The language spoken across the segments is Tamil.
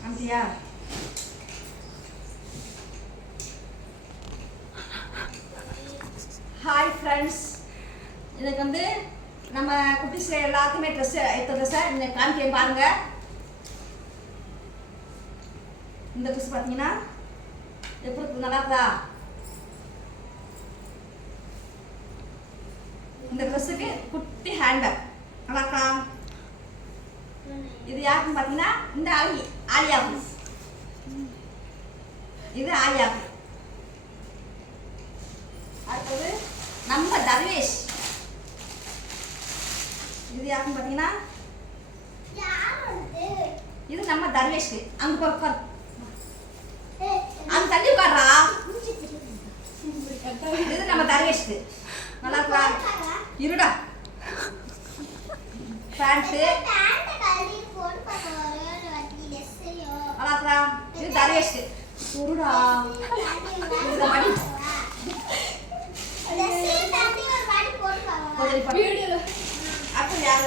அப்படியா ஹாய் ஃப்ரெண்ட்ஸ் இதுக்கு வந்து நம்ம குட்டிஸ் எல்லாத்துக்குமே ட்ரெஸ் எடுத்த ட்ரெஸ்ஸை நீங்கள் காமிக்க பாருங்க. இந்த ட்ரெஸ் பார்த்தீங்கன்னா எப்படி நல்லா இருக்கா இந்த ட்ரெஸ்ஸுக்கு குட்டி ஹேண்ட்பேக் நல்லா இது யாருக்குன்னு பார்த்தீங்கன்னா இந்த ஆலி ஆலியாவுக்கு இது ஆலியாவுக்கு அடுத்தது நம்ம தர்வேஷ். இது யாருக்குன்னு பார்த்தீங்கன்னா இது நம்ம தர்வேஷ்க்கு அங்க போய் உட்கார் அங்க தள்ளி உட்கார்றா இது நம்ம தர்வேஷ்க்கு நல்லா இருக்கா? இருடா. பேண்ட்டு இருக்கா இது கொஞ்சம் பண்ணு. அப்புறம் யாரு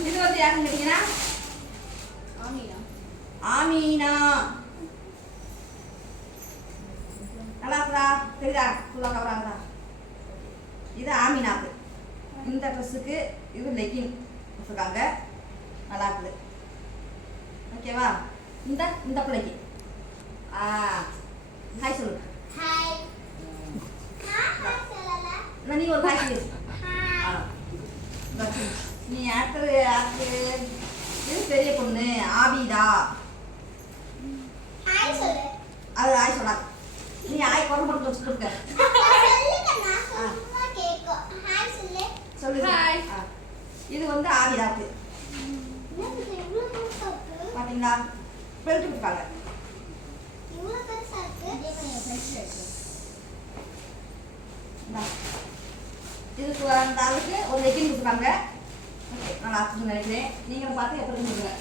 இது வந்து யாருன்னு கேட்டீங்கன்னா? ஆமீனா. நல்லா இருக்குதா தெரியுதா? ஃபுல்லாக இது ஆமீனாக்கு. இந்த ட்ரெஸ்ஸுக்கு இது லெகின் கொடுத்துருக்காங்க. நல்லா இருக்குது. ஓகேவா இந்த இந்த பிள்ளைக்கு. ஆ ஹாய் சொல்லு. நான் நீ ஒரு ஹாய் சொல்லு. நீ அடுத்தது அடுத்து இது பெரிய பொண்ணு ஆபிதா. அது ஆய் சொல்லாது. நீ ஆய் குரல் மட்டும் வச்சு கொடுக்க சொல்லு Hi. ஆ. இது வந்து ஆபிதாக்கு பாத்தீங்களா பெல்ட் கொடுத்தாங்க இந்தா. இதுக்கு அந்த அளவுக்கு ஒரு லெக்கின் கொடுத்துருவாங்க ஓகே நல்லா இருக்குன்னு நினைக்கிறேன். நீங்களும் பார்த்து எப்படி சொல்லுங்க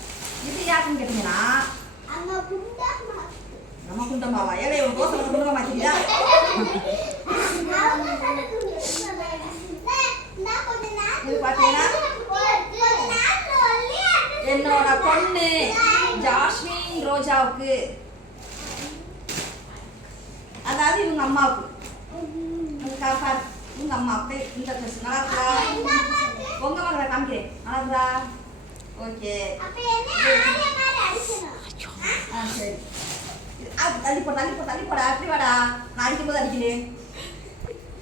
இது யாருக்குன்னு கேட்டீங்கன்னா நம்ம குண்டம்மாவா? ஏழை ஒரு தோசை குண்டமா மாட்டீங்களா இது பார்த்தீங்கன்னா என்னோட பொண்ணு ஜாஸ்மின் ரோஜாவுக்கு இவங்க அம்மாவுக்கு. உங்க காப்பா உங்க அம்மாவுக்கு இந்த ட்ரெஸ் நல்லா இருக்கா? உங்க மகளை காமிக்கிறேன். நல்லா இருக்கா? ஓகே. ஆ? சரி. தள்ளி போ தள்ளி போ தள்ளி போடா. அப்படி வாடா. நான் அடிக்கும் போது அடிக்கிறேன்.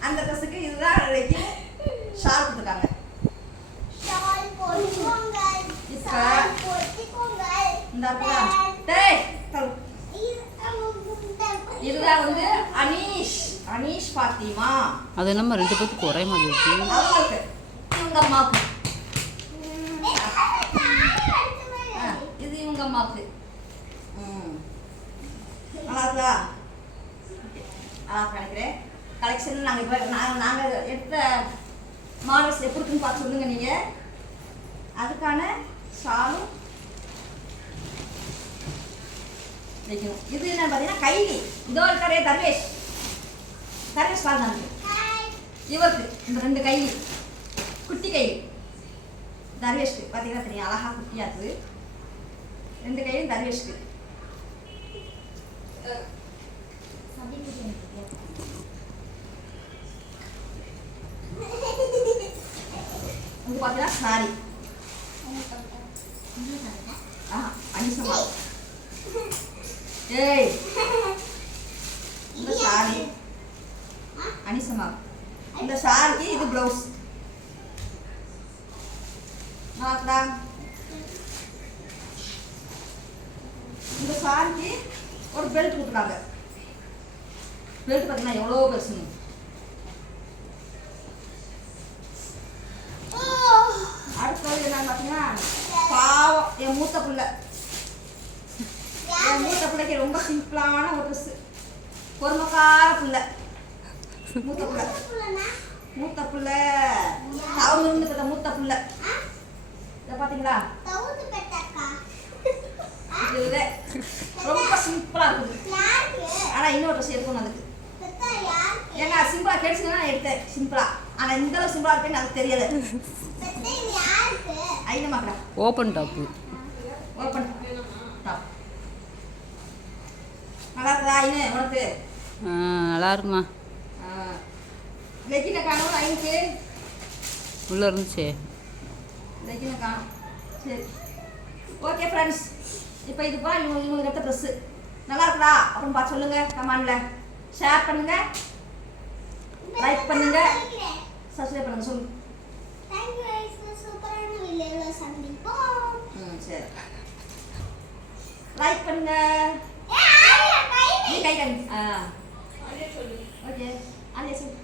அந்த ட்ரெஸ்ஸுக்கு இதுதான் அன்றைக்கு ஷால் கொடுத்துருக்காங்க. இந்த டேய் இதுதான் வந்து அனீஷ் அனீஷ் பாத்திமா. அது என்னம்மா ரெண்டு பேத்துக்கு ஒரே மாதிரி இருக்கு அவங்களுக்கு. இவங்க அம்மாவுக்கு. இது இவங்க அம்மாவுக்கு. ம். நல்லா இருக்கா Okay. நல்லா இருக்கு நினைக்கிறேன். கலெக்ஷன் நாங்கள் இப்போ நாங்கள் நாங்கள் எடுத்த மாடல்ஸ் எப்படி இருக்குன்னு பார்த்து சொல்லுங்கள் நீங்கள் அதுக்கான ஷாலும் வைக்கணும். இது என்ன பார்த்தீங்கன்னா கைலி. இதோ இருக்காரே தர்வேஷ் தர்வேஷ் வாழ்ந்தாங்க இவருக்கு இந்த ரெண்டு கைலி. குட்டி கை தர்வேஷ்க்கு பார்த்தீங்கன்னா தெரியும். அழகாக குட்டியாக இருக்குது. ரெண்டு கையும் தர்வேஷ்க்கு இது பார்த்தீங்கன்னா சாரி ஆஹா அனிசமா ஏய். இந்த சாரி அனிசமா இந்த சாரிக்கு இது ப்ளவுஸ் மாத்திரா இந்த சாரிக்கு ஒரு பெல்ட் கொடுத்துருக்காங்க பெல்ட் பார்த்தீங்கன்னா எவ்வளோ பெருசுங்க. அடுத்தது என்னன்னு பார்த்தீங்கன்னா பாவம். என் மூத்த பிள்ளை. என் மூத்த பிள்ளைக்கு ரொம்ப சிம்பிளான ஒரு ட்ரெஸ்ஸு பொறுமைக்கார பிள்ளை. மூத்த பிள்ளை. மூத்த பிள்ளை. அவங்க இருந்துக்கிட்ட மூத்த பிள்ளை. இதை பார்த்தீங்களா? இது ரொம்ப சிம்பிளாக இருக்குது. ஆனால் இன்னொரு ட்ரெஸ் எடுக்கணும் அதுக்கு. ஏங்க சிம்பிளா கேட்டுச்சுன்னா நான் எடுத்தேன். சிம்பிளா. ஆனா இந்த அளவு சிம்பிளா இருக்குன்னு எனக்கு தெரியல. ஐநா மாக்கடா ஓப்பன் டாப்பு ஓப்பன் டாப் நல்லா இருக்குதா ஐநு உனக்கு நல்லா இருக்குமா லெக்கின காணும் ஐனுக்கு உள்ளே இருந்துச்சே லெக்கின காணும். சரி. ஓகே ஃப்ரெண்ட்ஸ் இப்போ இது போல இவங்க இவங்க எடுத்த ட்ரெஸ்ஸு நல்லா இருக்குதா அப்படின்னு பார்த்து சொல்லுங்க கமெண்ட்ல. ஷேர் பண்ணுங்க. லைக் பண்ணுங்க. சப்ஸ்கிரைப் ம் சரி. லைக் பண்ணுங்க. நீ கை கை ஆ ஓகே அண்ணே சொல்லு